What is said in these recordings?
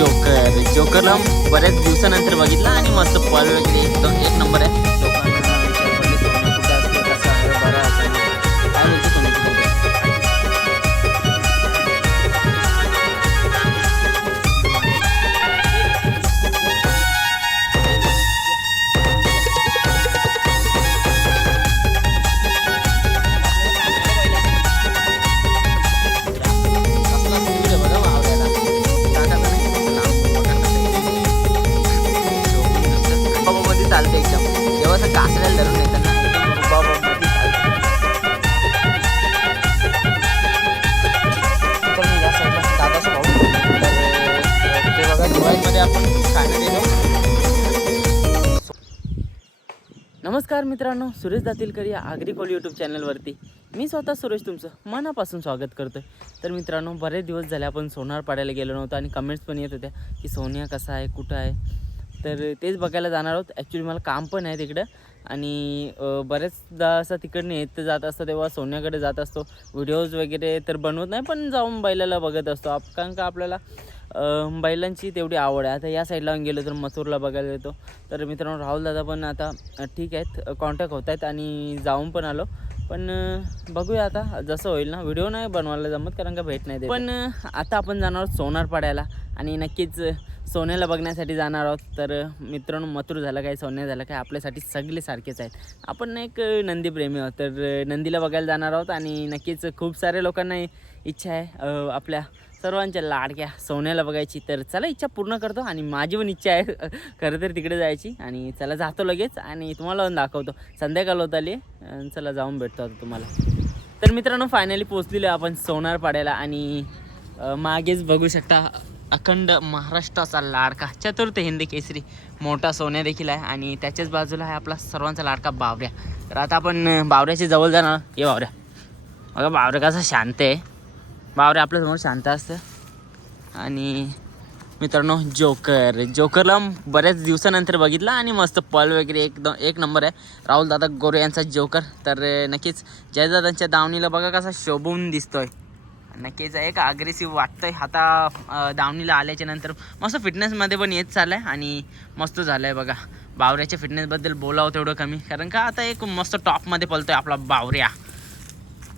Joker जोकरला बऱ्याच दिवसानंतर बघितला आणि मस्त पॉल वगैरे एकदम एक नंबर आहे. नमस्कार मित्रांनो सुरेश दातीलकर या आग्रिकोल यूट्यूब चॅनलवरती मी स्वतः सुरेश तुमचं मनापासून स्वागत करतोय. तर मित्रांनो बरेच दिवस झाले आपण सोनार पाड्याला गेलो नव्हतो आणि कमेंट्स पण येत होत्या की सोनिया कसा आहे कुठं आहे? तर तेच बघायला जाणार आहोत. ॲक्च्युली मला काम पण आहे तिकडं आणि बऱ्याचदा बरेचदा असं तिकडनं येत जात असतं तेव्हा सोन्याकडे जात असतो. व्हिडिओज वगैरे तर बनवत नाही पण जाऊन बैलाला बघत असतो. आप कारण का आपल्याला बैलांची तेवढी आवड आहे. आता या साईडला गेलो तर मसूरला बघायला येतो. तर मित्रांनो राहुल दादा पण आता ठीक आहेत. कॉन्टॅक्ट होत आहेत आणि जाऊन पण आलो. पण बघूया आता जसं होईल ना. व्हिडिओ नाही बनवायला जमत कारण का भेट नाही पण आता आपण जाणार आहोत सोनार पाड्याला. आणि नक्कीच सोन्याला बघण्यासाठी जाणार आहोत. तर मित्रांनो मथुर झालं काय सोन्या झालं काय आपल्यासाठी सगळे सारखेच आहेत. आपण एक नंदीप्रेमी आहोत. तर नंदीला बघायला जाणार आहोत. आणि नक्कीच खूप साऱ्या लोकांना इच्छा आहे आपल्या सर्वांच्या लाडक्या सोन्याला बघायची तर चला इच्छा पूर्ण करतो आणि माझी पण इच्छा आहे खरं तर तिकडे जायची. आणि चला जातो लगेच आणि तुम्हाला पण दाखवतो. संध्याकाळ होत आली चला जाऊन भेटतो आता तुम्हाला. तर मित्रांनो फायनली पोचलेलो आपण सोनार पाड्याला आणि मागेच बघू शकता अखंड महाराष्ट्राचा लाडका चतुर्थ हिंदी केसरी मोठा सोन्या देखील आहे आणि त्याच्याच बाजूला आहे आपला सर्वांचा लाडका बावऱ्या. तर आता आपण बावऱ्याच्या जवळ जाणार. ये बावऱ्या. बघा बावऱ्या कसा शांत आहे. बावऱ्या आपल्यासमोर शांत असतं. आणि मित्रांनो जोकर. जोकरला बऱ्याच दिवसानंतर बघितला आणि मस्त पल वगैरे एकदम एक नंबर आहे. राहुल दादा गोरे यांचा जोकर. तर नक्कीच जयदादांच्या दावणीला बघा कसा शोभून दिसतोय. नक्कीच एक अग्रेसिव्ह वाटतंय. आता दावणीला आल्याच्यानंतर मस्त फिटनेसमध्ये पण येत चाललं आहे आणि मस्त झालं आहे बघा. बावऱ्याच्या फिटनेसबद्दल बोलावं तेवढं कमी. कारण का आता एक मस्त टॉपमध्ये पलतोय आपला बावऱ्या.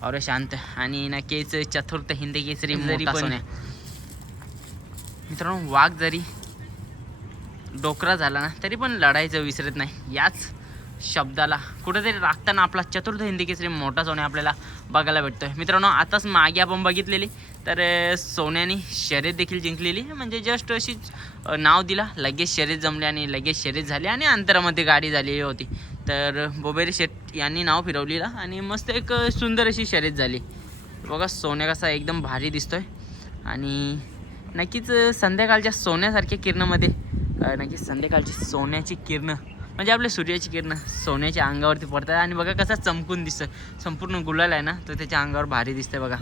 बावऱ्या शांत. आणि नक्कीच चतुर्थ हिंदी केसरी मोठा पण- मित्रांनो वाघ जरी डोकरा झाला ना तरी पण लढायचं विसरत नाही. याच शब्दाला कुठेतरी राखताना आपला चतुर्थ हिंदी केसरी मोठा सोन्या आपल्याला बघायला भेटतोय. मित्रांनो आताच मागे आपण बघितलेली तर सोन्याने शर्यत देखील जिंकलेली. म्हणजे जस्ट अशीच नाव दिला लगेच शर्यत जमली आणि लगेच शर्यत झाली आणि अंतरामध्ये गाडी झालेली होती. तर बोबेरी शेट यांनी नाव फिरवलेलं आणि मस्त एक सुंदर अशी शर्यत झाली. बघा सोन्या कसा एकदम भारी दिसतोय. आणि नक्कीच संध्याकाळच्या सोन्यासारख्या किरणामध्ये नक्कीच संध्याकाळची सोन्याची किरणं म्हणजे आपल्या सूर्याची किरणं सोन्याच्या अंगावरती पडतात. आणि बघा कसा चमकून दिसतं संपूर्ण गुलाल आहे ना तो त्याच्या अंगावर भारी दिसतंय बघा.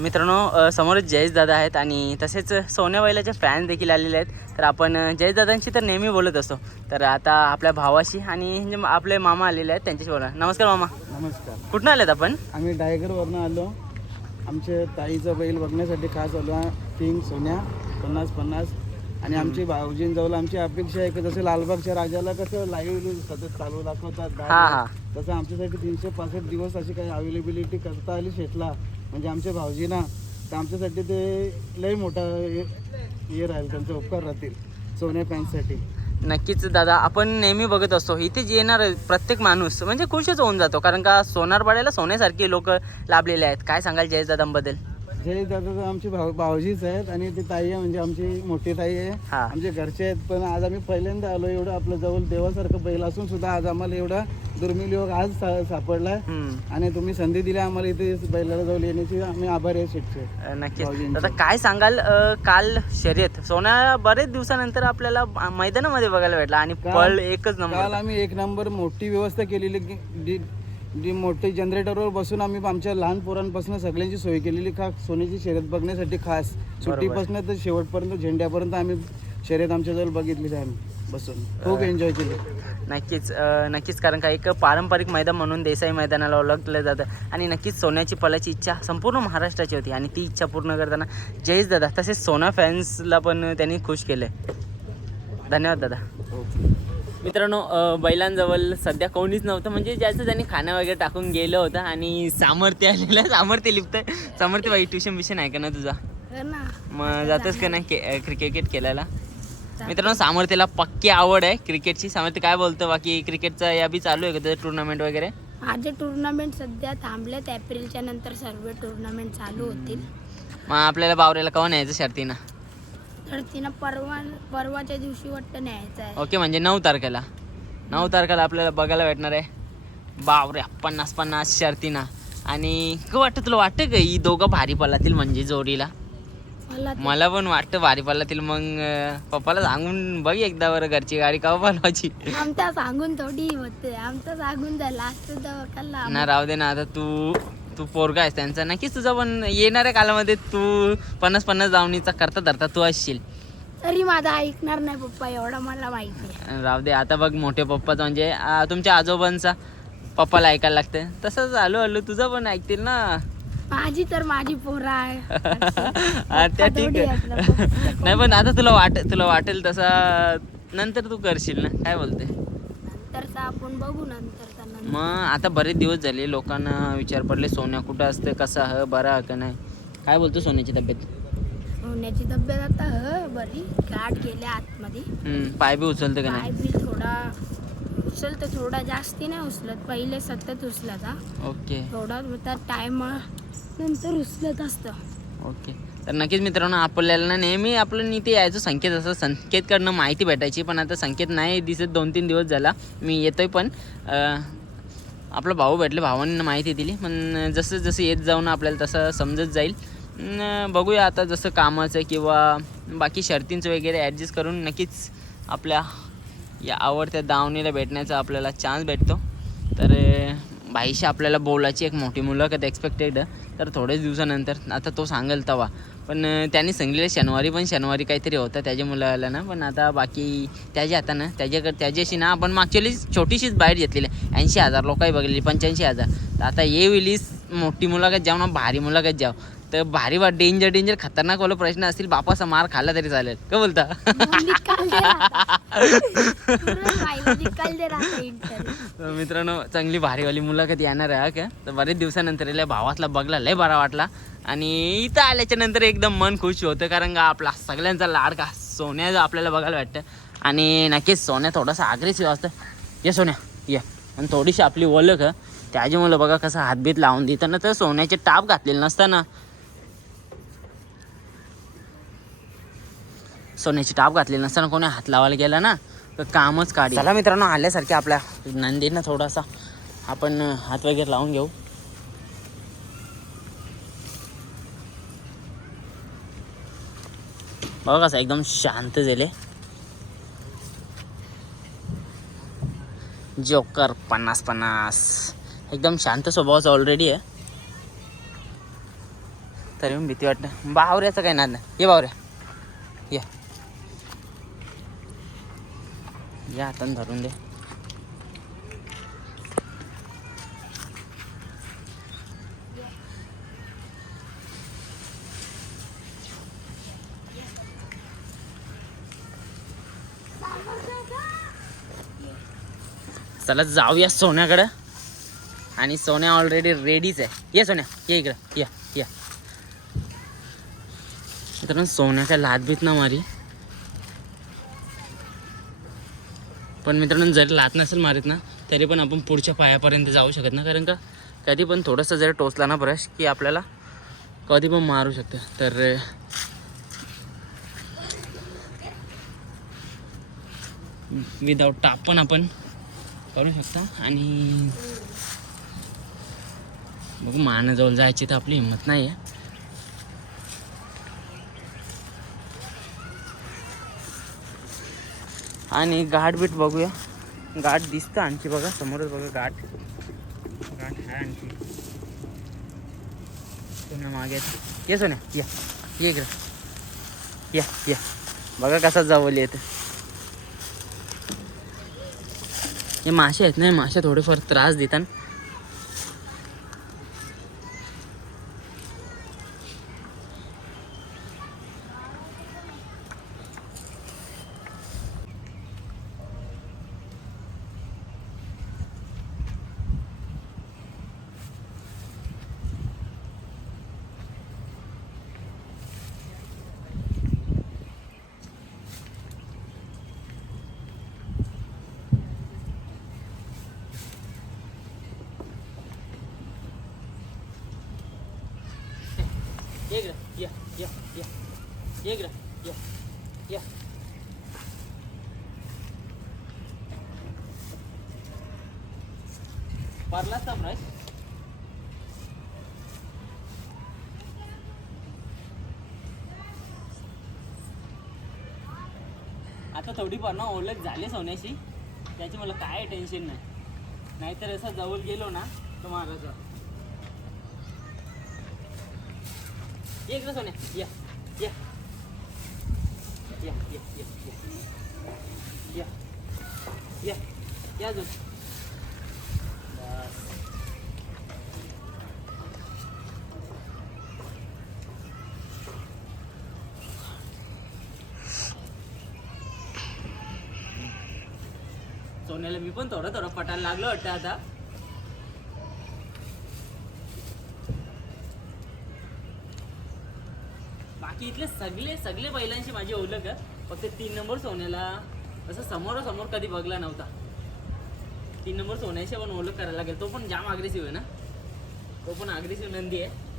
मित्रांनो अ, समोरच जयेश दादा आहेत आणि तसेच सोन्या बैलाचे फॅन देखील आलेले आहेत. तर आपण अ, जयेश दादांशी तर नेहमी बोलत असतो. तर आता आपल्या भावाशी आणि आपले मामा आलेले आहेत त्यांच्याशी बोला नमस्कार मामा. नमस्कार. कुठून आलेत आपण? आम्ही डायगरवरनं आलो. आमच्या ताईचा बैल बघण्यासाठी खास आलो. किंग सोन्या पन्नास पन्नास. आणि आमची भाऊजींजवळ आमची अपेक्षा आहे की जसं लालबागच्या राजाला कसं लाईव्ह सतत चालू दाखवतात तसं आमच्यासाठी तीनशे पासष्ट दिवस अशी काही अवेलेबिलिटी करता आली शेटला. म्हणजे आमच्या भाऊजीना तर आमच्यासाठी ते लई मोठा हे हे राहील त्यांचे उपकार राहतील सोन्या पॅन्टसाठी. नक्कीच दादा आपण नेहमी बघत असतो इथे जे येणार प्रत्येक माणूस म्हणजे खुशच होऊन जातो कारण का सोनारपाड्याला सोन्यासारखे लोक लाभलेले आहेत. काय सांगाल जयेश दादांबद्दल जय दादा आमचे भाऊ भाऊजीच आहेत आणि ती ताई आहे म्हणजे आमची मोठी ताई आहे. हा. आमचे घरचे आहेत पण आज आम्ही पहिल्यांदा आलो एवढं आपलं जवळ. देवासारखं बैल असून सुद्धा आज आम्हाला एवढा दुर्मिळ योग आज सा- सापडलाय. हम्म. आणि तुम्ही संधी दिली आम्हाला इथे बैलाला जवळ येण्याची. आम्ही आभारी आहे शेटचे अ, नक्कीच. भाऊजींचे. आता काय सांगाल अ, काल शर्यत? सोन्या बरेच दिवसानंतर आपल्याला मैदानामध्ये बघायला भेटला आणि काल- पळ एकच काल नंबर आम्ही एक नंबर मोठी व्यवस्था केलेली जी मोठी जनरेटरवर बसून आम्ही आमच्या लहान पोरांपासून सगळ्यांची सोय केलेली खा सोन्याची शर्यत बघण्यासाठी खास. सुट्टीपासून तर शेवटपर्यंत झेंड्यापर्यंत आम्ही शर्यत आमच्याजवळ बघितलेली आहे आम्ही बसून. खूप एन्जॉय केली. नक्कीच नक्कीच कारण का एक पारंपरिक मैदान म्हणून देसाई मैदानाला ओळखलं जातं. आणि नक्कीच सोन्याची पलाची इच्छा संपूर्ण महाराष्ट्राची होती. आणि ती इच्छा पूर्ण करताना जयेश दादा तसेच सोना फॅन्सला पण त्यांनी खुश केलं धन्यवाद दादा. मित्रांनो बैलांजवळ सध्या कोणीच नव्हतं. म्हणजे ज्याचं त्यांनी खाणं वगैरे टाकून गेलं होतं आणि सामर्थ्य आलेलं सामर्थ्य लिप्त सामर्थ्य बाई ट्युशन बिशन आहे का ना तुझा? ना. मग जातोस का नाही क्रिकेट खेळायला? मित्रांनो सामर्थ्याला पक्की आवड आहे क्रिकेटची सामर्थ्य काय बोलतो? बाकी क्रिकेटचा या बी चालू आहे का तुझं टुर्नामेंट वगैरे? माझे टुर्नामेंट सध्या थांबलेत. एप्रिलच्या नंतर सर्व टुर्नामेंट चालू होतील. मग आपल्याला बावऱ्याला कवा न्यायचं शर्तीनं? तर तिनं परवा परवाच्या दिवशी वाटतं न्यायचं आहे. ओके म्हणजे नऊ तारखेला. नऊ तारखेला आपल्याला बघायला भेटणार आहे. बावऱ्या पन्नास पन्नास शर्तीनं. आणि का वाटतं तुला वाटतं का ही दोघं भारी पल्लातील म्हणजे जोडीला? मला ते- मला पण वाटतं भारी पल्लातील मग अं, पप्पाला सांगून बघ एकदा बरं घरची गाडी का पलवायची आमचा सांगून थोडी होते. आमचं सांगून दवाखाला ना राहू दे ना आता तू तू पोरगा आहेस त्यांचा. नक्कीच तुझा पण येणाऱ्या कालामध्ये तू पन्नास पन्नास दावणीचा करता धरता तू असशील. तरी माझा ऐकणार नाही पप्पा एवढा मला माहिती आहे राहू दे आता बघ मोठे पप्पाचा म्हणजे आ, तुमच्या आजोबांचा पप्पाला ऐकायला लागतं. तसंच आलो आलो तुझं पण ऐकतील ना. माझी तर माझी पोरा आहे. हा, त्या ठीक आहे. आपलं पप्पा. नाही पण आता तुला वाट तुला वाटेल तसा नंतर तू करशील ना. काय बोलते? नंतरचा आपण बघू नंतर. मग आता बरेच दिवस झाले लोकांना विचार पडले सोन्या कुठं असतं कसा ह बरा ह का नाही? काय बोलतो सोन्याची तब्येत? सोन्याची तब्येत आता ह बरी गाठ गेल्या आतमध्ये. हम्म, पाय बी उचलतं का पाय नाही बी थोडा उचलतो थोडा जास्ती नाही उचलत पहिले सतत उचलता ओके. थोडा तर टाइम नंतर उचलत असतं. ओके. तर नक्कीच मित्रांनो आपल्याला ना नेहमी आपलं नीती यायचं संकेत असं संकेतकडनं माहिती भेटायची पण आता संकेत नाही दिसत दोन तीन दिवस झाला मी येतोय पण अं, आपला भाऊ भेटले भावांनी माहिती दिली. पण जसं जसं येत जाऊन आपल्याला तसं समजत जाईल. बघूया आता जसं कामाचं किंवा बाकी शर्तींचं वगैरे ॲडजस्ट करून नक्कीच आपल्या या आवडत्या दावणीला भेटण्याचा आपल्याला चान्स भेटतो. तर भाईशी आपल्याला बोलायची एक मोठी मुलाखत एक्सपेक्टेड तर थोड्याच दिवसानंतर आता तो सांगेल तवा. पण त्याने त्यांनी सांगलेलं शनिवारी पण शनिवारी काहीतरी होतं त्याच्या मुलाला ना. पण आता बाकी त्याच्या हातानं त्याच्याकडे त्याच्याशी ना आपण मागच्या छोटीशीच बाहेर घेतलेली ऐंशी हजार लोकही बघलेली पंच्याऐंशी हजार. तर आता ये वेळीस मोठी मुलाखत जाऊ ना भारी मुलाखत जाऊ. तर भारी वा डेंजर डेंजर खतरनाक वाला प्रश्न असतील बापाचा मार खाल्ला तरी चालेल. का बोलता? मित्रांनो चांगली भारीवाली मुलाखत येणार आहे का तर बरेच दिवसानंतर याला भावातला बघला लय बरा वाटला. आणि इथं आल्याच्यानंतर एकदम मन खुश होतं कारण का आपला सगळ्यांचा लाडका सोन्या आपल्याला बघायला वाटतं आणि नक्कीच सोन्या थोडासा अग्रेसिव्ह असतं. ये सोन्या ये. आणि थोडीशी आपली ओळख त्याची मुलं बघा कसं हातबीत लावून देतं ना तर सोन्याचे टाप घातलेले नसताना. सोन्याची टाप घातलेली नसताना कोणी हात लावायला गेला ना तर कामच काढी चला मित्रांनो आल्यासारखे आपल्या नंदीनं थोडासा आपण हात वगैरे लावून घेऊ. बघा कसं एकदम शांत झाले. जोकर पन्नास पन्नास. एकदम शांत स्वभावाचा ऑलरेडी आहे. तरी पण भीती वाटतं. बावऱ्याचं काही नाद नाही. ये बावऱ्या. या. या हातानं धरून दे. चला जाऊया सोन्याकडं. आणि सोन्या ऑलरेडी रेडीच आहे. ये सोन्या ये इकडं या या. मित्रांनो सोन्याच्या काय लाद बीत ना मारी. पण मित्रांनो जरी लात नसेल मारीत ना तरी पण आपण पुढच्या पायापर्यंत जाऊ शकत ना. कारण का कधी पण थोडंसं जरी टोचला ना ब्रश की आपल्याला कधी पण मारू शकतं. तर विदाऊट टाप पण आपण करू शकता. आणि बघू मानाजवळ जायची तर आपली हिंमत नाही आहे आणि गाठ बीट बघूया. गाठ दिसतं आणखी बघा समोरच बघा गाठ. गाठ आहे आणखी. पुन्हा मागे ये सोन्या या. ये इकडं. या या. बघा कसा जवळ येतं. हे मासे आहेत ना मासे थोडेफार त्रास देतात ये इकडं, या या या ये इकडं, या या पारलाच का फ्राय आता थोडीफार ना ओळख झाली सोन्याशी त्याची मला काय टेन्शन नाही. नाहीतर असं जवळ गेलो ना तर मारायचं. ये इकडे सोन्या. या या. या या या या. या या या अजून बस. सोन्याला मी पण थोडं थोडं पटायला लागलो वाटतं आता. बाकी इथले सगळे सगळे बैलांशी माझी ओळख फक्त तीन नंबर सोन्याला. असं समोरासमोर कधी बघला नव्हता. तीन नंबर सोन्याशी पण ओळख करायला लागेल. तो पण जाम अग्रेसिव्ह आहे ना? तो पण अग्रेसिव्ह नंदी आहे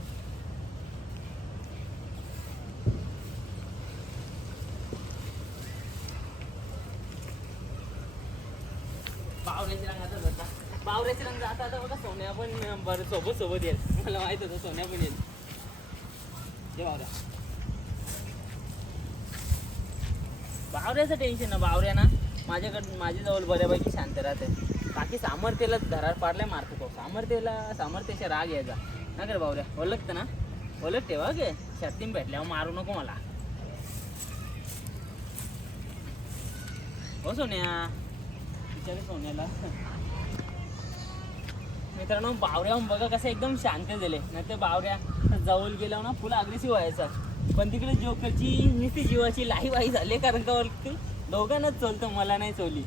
बावऱ्याची रंग आता जाता बावऱ्याची रंग आता बघा सोन्या पण बरं सोबत सोबत येईल. मला माहीत होतं सोन्या पण येईल. ये बावऱ्या. बावऱ्याचं टेन्शन ना बावऱ्या ना. माझ्याकडे माझ्याजवळ बऱ्यापैकी शांत राहते. बाकी सामर्थ्याला धरार पाडलाय मारतो तो सामर्थ्याला सामर्थ्याचा राग यायचा. ना कर बावऱ्या ओळखतं ना? ओळख ठेवा गे. छत्तीम भेटल्यावर मारू नको मला. हो सोन्या. विचार सोन्याला. मित्रांनो बावऱ्या बघा कसं एकदम शांत झाले. नाही तर बावऱ्या जवळ गेल्यावर ना फुलं अग्रेसिव्ह व्हायचा. पण तिकडे जोकरची निस्ती जीवाची लाहीवाही वाई झाली कारण का वरती? दोघांनाच चोलतं मला नाही चोली.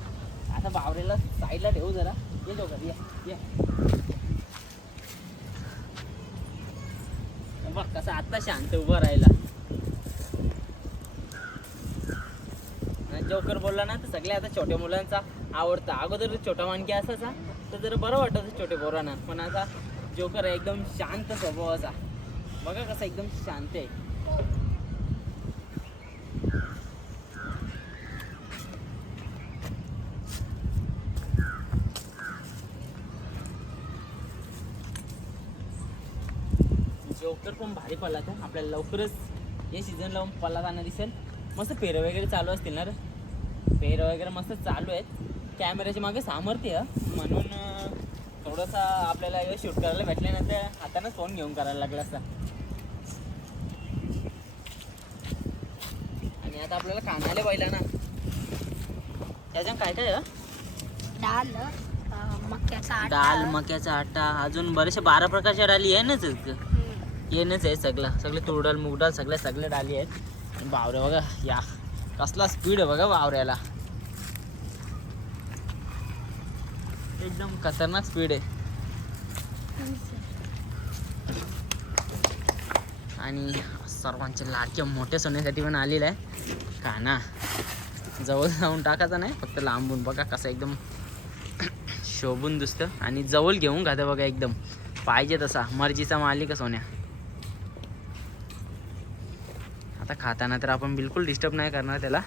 आता बावऱ्याला साईडला ठेवू जरा. ये जोकर या या. बघ कसं आत्ता शांत उभं राहिला. जोकर बोलला ना तर सगळ्या आता छोट्या मुलांचा आवडता. अगोदर छोटा मानकी असाचा तर जरा बरं वाटत छोटे पोरांना. पण आता जोकर आहे एकदम शांत स्वभावाचा बघा कसा एकदम शांत आहे. जोकर पण भारी पडला आपल्याला लवकरच हे सीझन लावून पडला दिसेल. मस्त फेरं वगैरे चालू असतील ना रे? पेरं वगैरे मस्त चालू आहेत. कॅमेऱ्याच्या मागे सामर्थ्य. म्हणून थोडंसं आपल्याला शूट करायला भेटल्यानंतर हातानंच फोन घेऊन करायला लागला असता. आणि आता आपल्याला कानाले पाहिला ना. त्याच्यात काय काय? डाल मक्याचा आटा. डाल मक्याचा आटा. अजून बरेचसे बारा प्रकारच्या डाली आहे हम्म. येणंच आहे सगळं. सगळे तूर डाल मूग डाल सगळ्या सगळ्या डाली आहेत. बावऱ्या बघा या. कसला स्पीड आहे बघा बावऱ्याला एकदम खतरनाक स्पीड आहे. आणि सर्वांच्या लाडक्या मोठ्या सोन्यासाठी पण आलेलं आहे. काना जवळ जाऊन टाकायचा नाही फक्त लांबून बघा कसं एकदम शोभून दिसतं. आणि जवळ घेऊन घातं बघा एकदम. पाहिजे तसा मर्जीचा मालिक सोन्या. आता खाताना तर आपण बिलकुल डिस्टर्ब नाही करणार त्याला.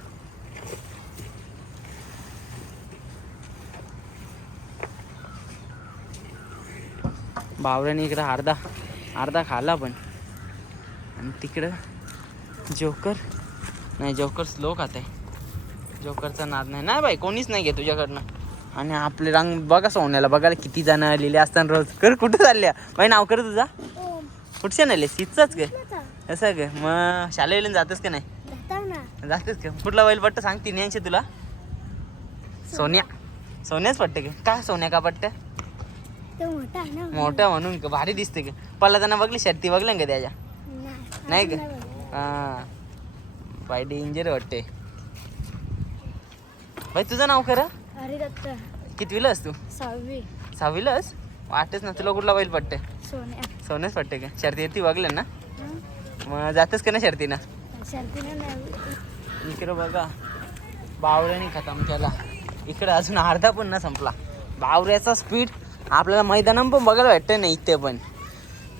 बावऱ्याने इकडं अर्धा अर्धा खाला पण. आणि तिकडं जोकर. नाही जोकर स्लो खात आहे जोकरचा नाद नाही. नाही बाई कोणीच नाही घे तुझ्याकडनं. आणि आपले रंग बघा सोन्याला बघायला किती जण आलेले असताना रोज. कर कुठं चालल्या? बाई नाव कर तुझा. कुठच्या नाही सिचचाच काय असं गे. मग शालेला जातच का नाही? जाताव जातेस का कुठला बैल पट्ट सांग तिने तुला? सोन्या. सोन्याच पट्टे का काय सोन्या का पट्ट्या मोठा म्हणून का? भारी दिसते का? पल्ला त्यांना बघली शर्ती बघल्या का त्याच्या? नाही का? हा. बाय डेंजर वाटते भाई तुझं नाव खरं? हरिदत्त. कितवीला तू? सहावी. सहावीलाच वाटच ना तुला कुठला बैल सोन्या. सोन्याच पट्टे का? शर्ती येते बघल्या ना? मग जातेस का ना शर्तीनं? इकडं बघा. बावऱ्याने खतम केला. इकडं अजून अर्धा पण ना संपला. बावऱ्याचा स्पीड आपल्याला मैदानात पण बघायला भेटतं नाही इथे पण.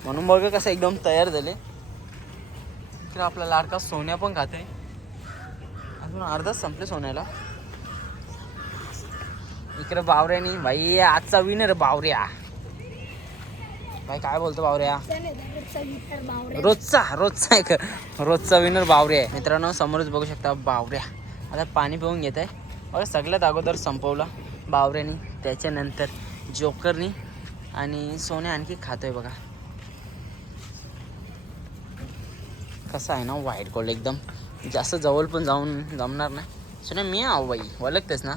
म्हणून बघा कसं एकदम तयार झाले. इकडं आपला लाडका सोन्या पण खाते अजून अर्धाच संपले सोन्याला. इकडं बावऱ्यानी. भाई आजचा विनर बावऱ्या. भाई काय बोलतो बावऱ्या? रोजचा रोजचा एक रोजचा विनर बावरे आहे. मित्रांनो समोरच बघू शकता बावऱ्या. आता पाणी पिऊन घेत आहे बघा सगळ्यात अगोदर संपवला बावऱ्यानी. त्याच्यानंतर जोकरनी आणि सोन्या आणखी खातोय बघा. कसं आहे ना व्हाईट गोल्ड एकदम. जास्त जवळ पण जाऊन जमणार नाही. सोन्या मी आहो बाई ओळखतेस ना?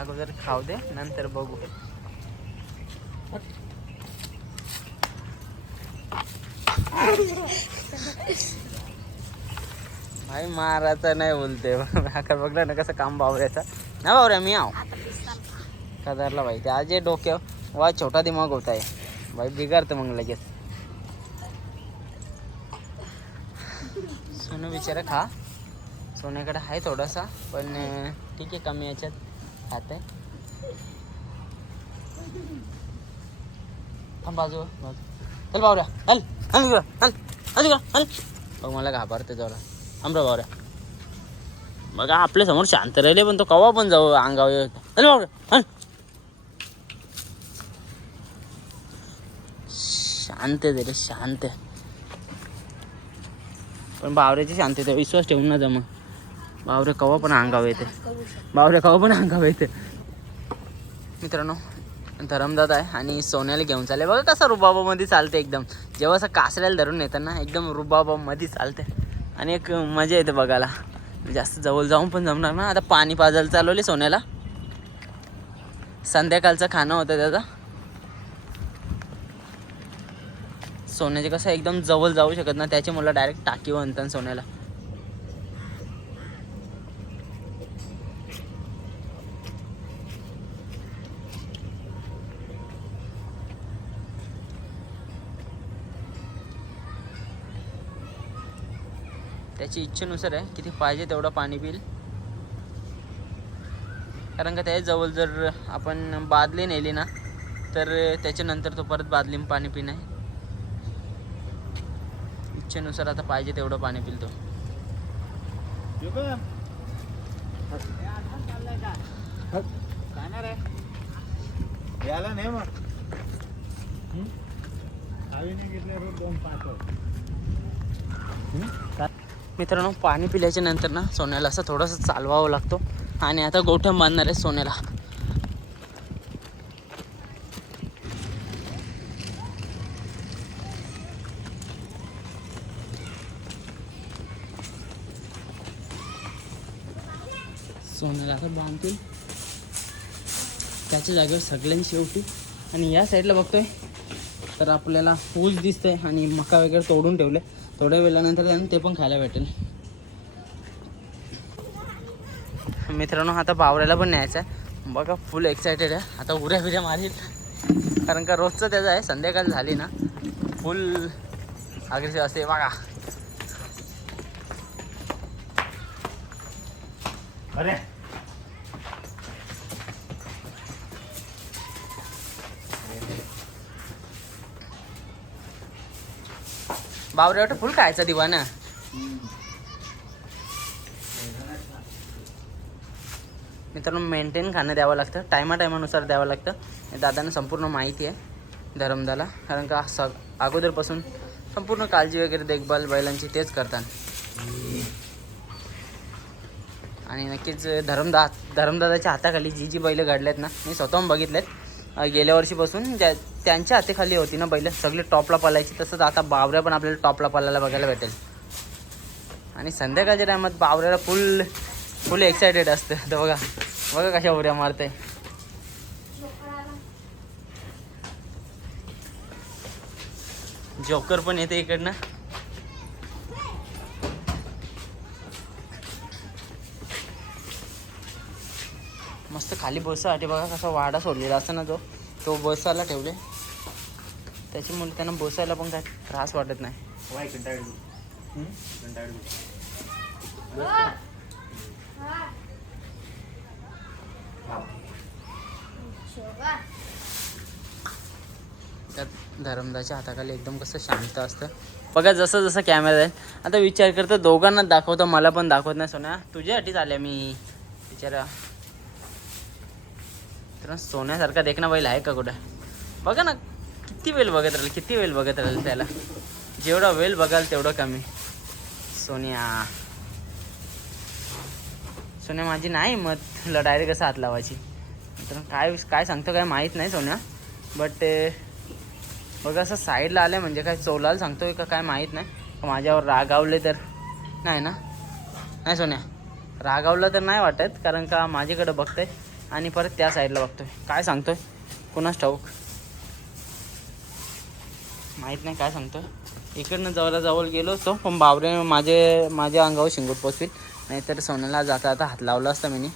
अगोदर खाऊ दे नंतर बघू. भाई मारायचं नाही बोलते. आकार बघला ना कसं काम बावऱ्याचा. ना बावऱ्या मी आव. कदरला भाई ते आज डोक्या वा छोटा दिमाग होता आहे भाई बिगारतं मग लगेच. सोनं बिचारा खा. सोन्याकडे आहे थोडासा पण ठीक आहे कमी याच्यात. खात. आहे बाजू बाजू चल बावऱ्या हल हल हल हल हल बघ मला घाबरते जरा. आमरा बावऱ्या बघा आपल्यासमोर शांत राहिले पण तो कवा पण जाऊ अंगावर अरे बावऱ्या शांत आहे रे शांत आहे. पण बावऱ्याची शांतता विश्वास ठेवून ना जमा बावरे कवा पण अंगाव येते. बावरे कवा पण अंगाव येते. मित्रांनो धरमदादा आहे आणि सोन्याला घेऊन चालले. बघा कसं रुबाबामध्ये चालते एकदम. जेव्हा असं कासऱ्याला धरून येतं ना एकदम रुबाबामध्ये चालते. आणि एक मजा येते बघायला. जास्त जवळ जाऊन पण जमणार ना. आता पाणी पाजायला चालवले सोन्याला. संध्याकाळचं खाणं होतं त्याचं. सोन्याचे कसं एकदम जवळ जाऊ शकत ना त्याचे मुलं डायरेक्ट टाकी म्हणतात सोन्याला. त्याची इच्छेनुसार आहे किती पाहिजे तेवढं पाणी पिईल. कारण का त्याच्याजवळ जर आपण बादली नेली ना तर त्याच्यानंतर तो परत बादलीम पाणी पिणे इच्छेनुसार आता पाहिजे तेवढं पाणी पिईल तो. याला नाही मग. आवीने घेतले रोज दोन पाच मित्रांनो पाणी पिल्याच्या नंतर ना सोन्याला असं थोडंसं चालवावं लागतो. आणि आता गोठ्या बांधणार आहे सोन्याला. सोन्याला असं बांधतील. त्याच्या जागेवर सगळ्यांनी शेवटी. आणि या साईडला बघतोय तर आपल्याला ऊस दिसतंय आणि मका वगैरे तोडून ठेवले थोड्या वेळानंतर त्यांना ते पण खायला भेटेल. मित्रांनो आता बावऱ्याला पण न्यायचं आहे. बघा फुल एक्सायटेड आहे. आता उऱ्या बिऱ्या मारील. कारण का रोजचं त्याचं आहे संध्याकाळ झाली ना. फुल अग्रेसिव्ह असते बघा. अरे बावऱ्यावर फुल खायचा दिवाना. मित्रांनो मेंटेन खाणं द्यावं लागतं. टायमा टायमानुसार द्यावं लागतं. दादांना संपूर्ण माहिती आहे धरमदाला. कारण का स अगोदरपासून संपूर्ण काळजी वगैरे देखभाल बैलांची तेच करतात. आणि नक्कीच धरमदा धरमदादाच्या हाताखाली जी जी बैलं घडल्यात ना मी स्वतःहून बघितलेत गेल्या वर्षीपासून ज्या त्यांच्या हातेखाली होती ना बैलं. सगळे टॉपला पालायची तसंच आता बावऱ्या पण आपल्याला टॉपला पालायला बघायला भेटेल. आणि संध्याकाळच्या टायमात बावऱ्याला फुल फुल एक्सायटेड असतं. तर बघा बघा कशा उड्या मारते जोकर पण येते इकडनं. मस्त खाली बसासाठी बघा कसा वाडा सोडलेला असतं ना तो. तो बसायला ठेवले. त्याच्यामुळे त्यांना बसायला पण काय त्रास वाटत नाही. त्यात धरमदाच्या हाताखाली एकदम कसं शांत असतं. बघा जसं जसं कॅमेरा आहे. आता विचार करतो दोघांना दाखवतो मला पण दाखवत नाही सोन्या. तुझ्यासाठीच आल्या मी. विचारा. तर सोन्यासारखा देखना बैल आहे का कुठं? बघा ना किती वेळ बघत राहील किती वेळ बघत राहील त्याला. जेवढा वेळ बघाल तेवढं कमी. सोन्या. सोन्या माझी नाही मत तुला डायरेक्ट कसं हात लावायची. तर काय काय सांगतो काय माहीत नाही सोन्या. बट बघा असं साईडला आलं म्हणजे काय चोलाल सांगतो का काय माहीत नाही. माझ्यावर रागावले तर नाही ना? नाही सोन्या. रागावलं तर नाही वाटत कारण का माझ्याकडं बघतंय. आणि परत त्या साईडला बघतोय. काय सांगतोय? कोणाच ठाऊक? माहीत नाही काय सांगतोय. इकडनं जवळ जवळ गेलो असतो पण बाबरे माझे माझ्या अंगावर शिंगूट पोचवील नाहीतर सोन्याला जाता आता हात लावला असता मी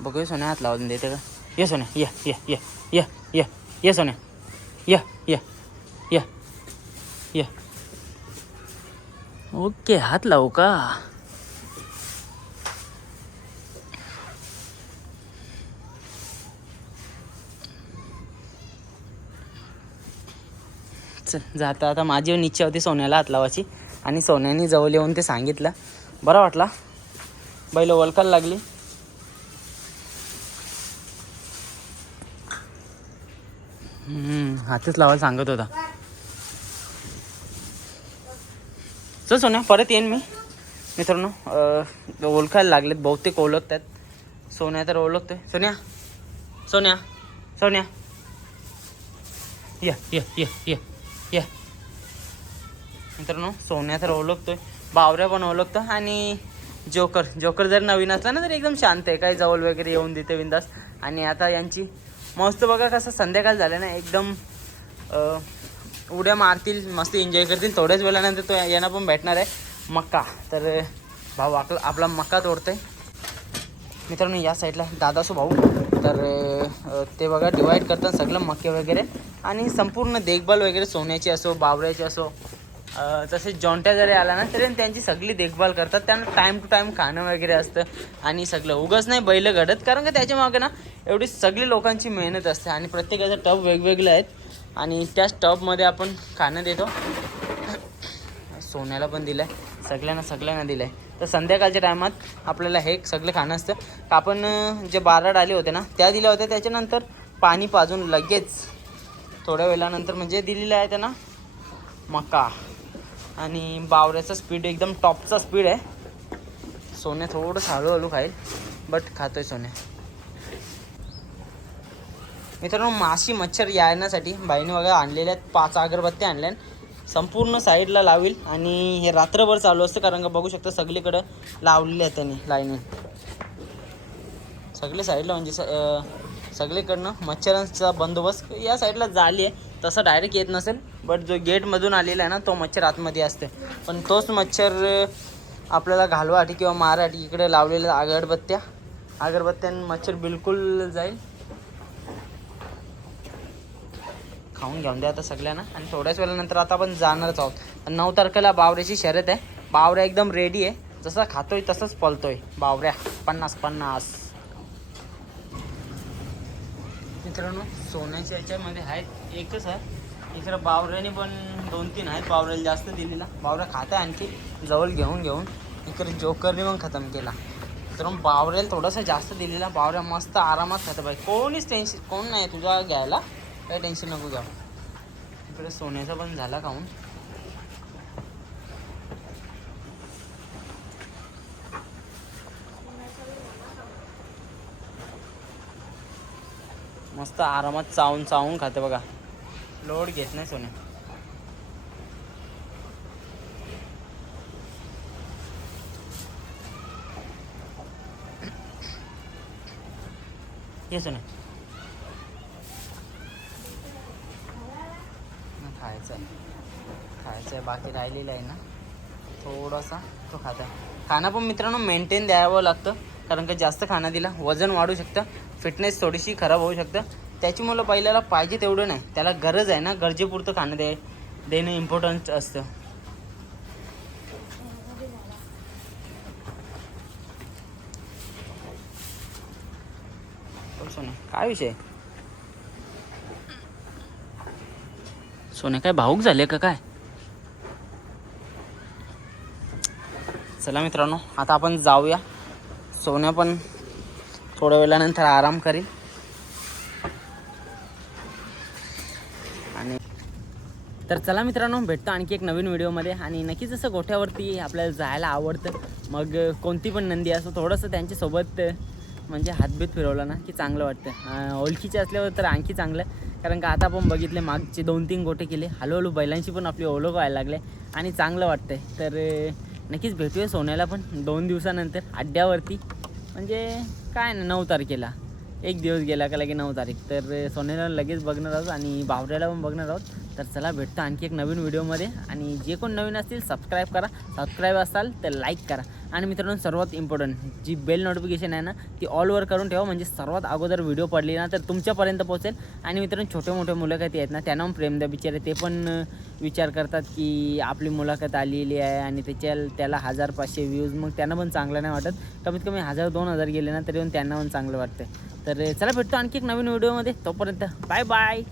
बघूया सोन्या हात लावून देते का? ये सोन्या ये ये ये ये ये ये सोन्या. ये ये ये ये. ओके हात लावू का? चल जाता आता माझी इच्छा होती सोन्याला हात लावायची. आणि सोन्याने जवळ येऊन ते सांगितलं. बरं वाटला. बैल ओळखायला लागली. हातच लावायला सांगत होता. चल सोन्या परत येईन मी. मित्रांनो ओळखायला लागलेत बहुतेक ओळखतात. सोन्या तर ओळखतोय. सोन्या सोन्या सोन्या. या या या या. या. मित्रांनो सोन्या तर ओळखतोय बावऱ्या पण ओळखतो आणि जोकर. जोकर जर नवीन असला ना तर एकदम शांत आहे. काही जवळ वगैरे येऊन देते विंदास आणि आता यांची मस्त बघा कसं संध्याकाळ झालं ना एकदम उड्या मारतील मस्त एन्जॉय करतील. थोड्याच वेळानंतर तो यांना पण भेटणार आहे. मक्का. तर भाऊ आपला आपला मक्का तोडतोय. मित्रांनो या साईडला दादासो भाऊ. तर ते बघा डिवाईड करतात सगळं मक्के वगैरे. आणि संपूर्ण देखभाल वगैरे सोन्याची असो बावऱ्याची असो जसे तसेच जॉन्ट्या जरी आला ना तरी त्यांची सगळी देखभाल करतात. त्यांना टाईम टू टाईम खाणं वगैरे असतं आणि सगळं. उगच नाही बैल घडत कारण का त्याच्यामागे ना एवढी सगळी लोकांची मेहनत असते आणि प्रत्येकाचं टब वेगवेगळे आहेत आणि त्याच टबमध्ये आपण खाणं देतो. सोन्याला पण दिलं आहे सगळ्यांना सगळ्यांना दिलं आहे तर संध्याकाळच्या टायमात आपल्याला हे सगळं खाणं असतं. का आपण जे बारा आले होते ना त्या दिल्या होत्या. त्याच्यानंतर पाणी पाजून लगेच थोड्या वेळानंतर म्हणजे दिलेलं आहे त्यांना मका. आणि बावऱ्याचा स्पीड एकदम टॉपचा स्पीड आहे. सोन्या थोडंसं हळूहळू खाईल बट खातोय सोन्या मित्रांनो माशी मच्छर यायण्यासाठी बाईने वगैरे आणलेल्या आहेत पाच अगरबत्त्या आणल्या संपूर्ण साईडला लावील आणि हे रात्रभर चालू असतं कारण का बघू शकता सगळीकडं लावलेले आहेत त्यांनी लाईनी सगळे साईडला म्हणजे स- सगळीकडनं मच्छरांचा बंदोबस्त या साईडला जाली आहे. तसं डायरेक्ट येत नसेल बट जो गेटमधून आलेला आहे ना तो मच्छर आतमध्ये असते पण तोच मच्छर आपल्याला घालवासाठी किंवा मारासाठी इकडे लावलेल्या अगरबत्त्या. अगरबत्त्यान मच्छर बिलकुल जाईल. खाऊन घेऊन द्या आता सगळ्यांना. आणि थोड्याच वेळानंतर आता आपण जाणारच आहोत. नऊ तारखेला बावऱ्याची शर्यत आहे. बावऱ्या एकदम रेडी आहे. जसा खातोय तसंच पलतोय बावऱ्या. पन्नास पन्नास. मित्रांनो सोन्याच्या याच्यामध्ये आहेत एकच आहे. इकडं बावऱ्याने पण दोन तीन आहेत. बावऱ्याला जास्त दिलेला. बावऱ्या खात आहे आणखी. जवळ घेऊन घेऊन. इकडे जोकरने पण खतम केला. तर मग बावऱ्याला थोडासा जास्त दिलेला. बावऱ्या मस्त आरामात खातं पाहिजे कोणीच टेन्शन कोण नाही तुझा घ्यायला. काही टेन्शन नको घ्या इकडे सोन्याचा पण झाला खाऊन मस्त आरामात चावून चावून खाते बघा. लोड घेत नाही सोने. ये सोने. खायचं खायचं बाकी राहिलेलं आहे ना. थोडासा तो खात. आहे पण मित्रांनो मेंटेन द्यावं लागतं. कारण का जास्त खाणं दिला वजन वाढू शकतं फिटनेस थोडीशी खराब होऊ शकतं. त्याची मुलं पहिल्याला पाहिजे तेवढं नाही. त्याला गरज आहे ना गरजेपुरतं खाणं दे देणं इम्पॉर्टंट असतं. सोने काय विषय? सोने काय भाऊक झाले का काय? चला मित्रांनो आता आपण जाऊया. सोन्या पण थोड्या वेळानंतर आराम करेल आणि तर चला मित्रांनो भेटतो आणखी एक नवीन व्हिडिओमध्ये. आणि नक्कीच असं गोठ्यावरती आपल्याला जायला आवडतं. मग कोणती पण नंदी असो थोडंसं त्यांच्यासोबत म्हणजे हातभीत फिरवला ना की चांगलं वाटतं. ओळखीचे असल्यावर तर आणखी चांगलं. कारण का आता आपण बघितले मागचे दोन तीन गोटे केले. हळूहळू बैलांची पण आपली ओळख व्हायला लागले आणि चांगलं वाटतंय. तर नक्कीच भेटूया सोन्याला पण दोन दिवसानंतर अड्ड्यावरती. म्हणजे काय ना नऊ तारखेला. एक दिवस गेला का लगे नऊ तारीख. तर सोन्याला लगेच बघणार आहोत आणि बावऱ्याला पण बघणार आहोत. तर चला भेटतो आणखी एक नवीन व्हिडिओमध्ये. आणि जे कोण नवीन असतील सबस्क्राईब करा. सबस्क्राईब असाल तर लाईक करा. आणि मित्रांनो सर्वात इम्पॉर्टंट जी बेल नोटिफिकेशन आहे ना ती ऑलवर करून ठेवा. म्हणजे सर्वात अगोदर व्हिडिओ पडली ना तर तुमच्यापर्यंत पोहोचेल. आणि मित्रांनो छोटे मोठे मुलाखती आहेत ना त्यांना पण प्रेम द्या बिचारे. ते पण विचार करतात की आपली मुलाखत आलेली आहे आणि त्याच्या त्याला हजार पाचशे व्ह्यूज मग त्यांना पण चांगलं नाही वाटत. कमीत कमी हजार दोन हजार गेले ना तरी पण त्यांना पण चांगलं वाटतं तर चला भेटतो आणखी एक नवीन व्हिडिओमध्ये. तोपर्यंत बाय बाय